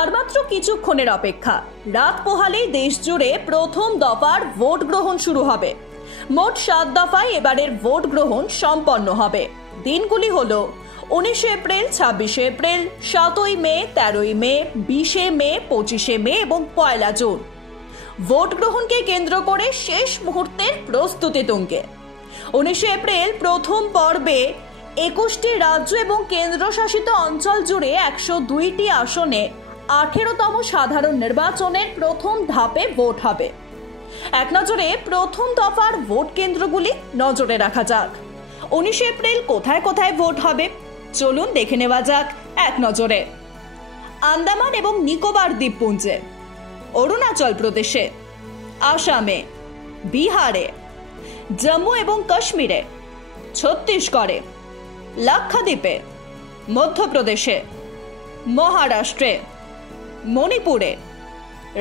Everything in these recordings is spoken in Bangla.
আর মাত্র কিছুক্ষণের অপেক্ষা, রাত পোহালেই দেশ জুড়ে প্রথম দফার ভোট গ্রহণ শুরু হবে। মোট 7 দফায় এবারের ভোট গ্রহণ সম্পন্ন হবে। দিনগুলি হলো 19 এপ্রিল, 26 এপ্রিল, 7ই মে, 13ই মে, 20 মে, 25 মে এবং 1 জুন। ভোট গ্রহণকে কেন্দ্র করে শেষ মুহূর্তের প্রস্তুতি তুঙ্গে। 19 এপ্রিল প্রথম পর্বে 21টি রাজ্য এবং কেন্দ্রশাসিত অঞ্চল জুড়ে 102টি আসনে 18তম সাধারণ নির্বাচনের প্রথম ধাপে ভোট হবে। এক নজরে প্রথম দফার ভোট কেন্দ্রগুলি নজরে রাখা যাক। 19 এপ্রিল কোথায় কোথায় ভোট হবে চলুন দেখে নেওয়া যাক এক নজরে। আন্দামান এবং নিকোবর দ্বীপপুঞ্জে, অরুণাচল প্রদেশে, আসামে, বিহারে, জম্মু এবং কাশ্মীরে, ছত্তিশগড়ে, লাক্ষাদ্বীপে, মধ্যপ্রদেশে, মহারাষ্ট্রে, মণিপুরে,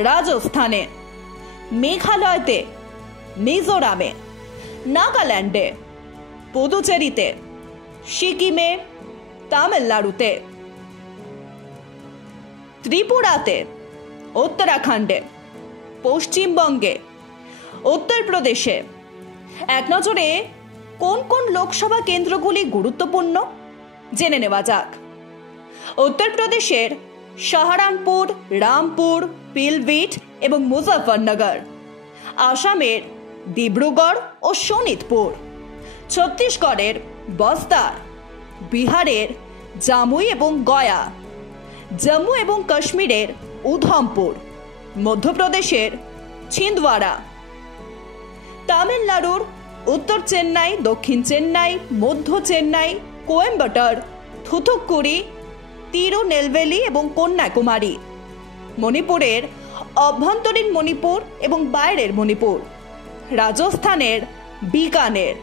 রাজস্থানে, মেঘালয়তে, মিজোরামে, নাগাল্যান্ডে, পুদুচেরিতে, সিকিমে, তামিলনাড়ুতে, ত্রিপুরাতে, উত্তরাখণ্ডে, পশ্চিমবঙ্গে, উত্তরপ্রদেশে। এক নজরে কোন কোন লোকসভা কেন্দ্রগুলি গুরুত্বপূর্ণ জেনে নেওয়া যাক। উত্তরপ্রদেশের সাহারানপুর, রামপুর, পিলভিট এবং মুজফ্ফরনগর, আসামের ডিব্রুগড় ও শোনিতপুর, ছত্তিশগড়ের বস্তার, বিহারের জামুই এবং গয়া, জম্মু এবং কাশ্মীরের উধমপুর, মধ্যপ্রদেশের ছিন্দওয়াড়া, তামিলনাড়ুর উত্তর চেন্নাই, দক্ষিণ চেন্নাই, মধ্য চেন্নাই, কোয়েম্বাটোর, থুথুক্কুড়ি, তিরুনেলভেলি এবং কন্যাকুমারী, মণিপুরের অভ্যন্তরীণ মণিপুর এবং বাইরের মণিপুর, রাজস্থানের বিকানের,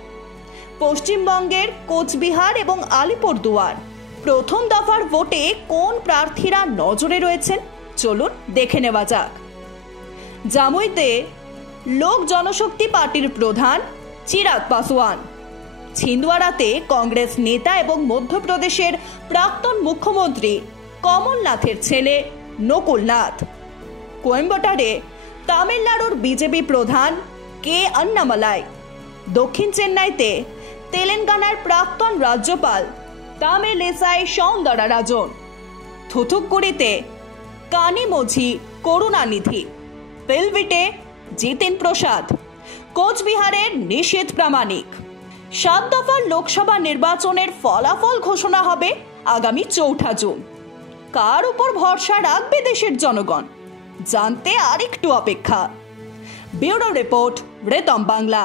পশ্চিমবঙ্গের কোচবিহার এবং আলিপুরদুয়ার। প্রথম দফার ভোটে কোন প্রার্থীরা নজরে রয়েছেন চলুন দেখে নেওয়া যাক। জামুইতে লোক জনশক্তি পার্টির প্রধান চিরাগ পাসওয়ান, ছিন্দওয়াড়াতে কংগ্রেস নেতা এবং মধ্যপ্রদেশের প্রাক্তন মুখ্যমন্ত্রী কমলনাথের ছেলে নকুল নাথ, কোয়েম্বাটোরে তামিলনাড়ুর বিজেপি প্রধান কে আন্নামালাই, দক্ষিণ চেন্নাইতে তেলেঙ্গানার প্রাক্তন রাজ্যপাল তামিলিসাই সৌন্দররাজন, থুথুক্কুড়িতে কানিমোঝি করুণানিধি, পিলভিটে জিতেন প্রসাদ, কোচবিহারের নিশীথ প্রামাণিক। 7 দফার লোকসভা নির্বাচনের ফলাফল ঘোষণা হবে আগামী 4 জুন। কার উপর ভরসা রাখবে দেশের জনগণ জানতে আরেকটু অপেক্ষা। Bureau report, Ritam Bangla.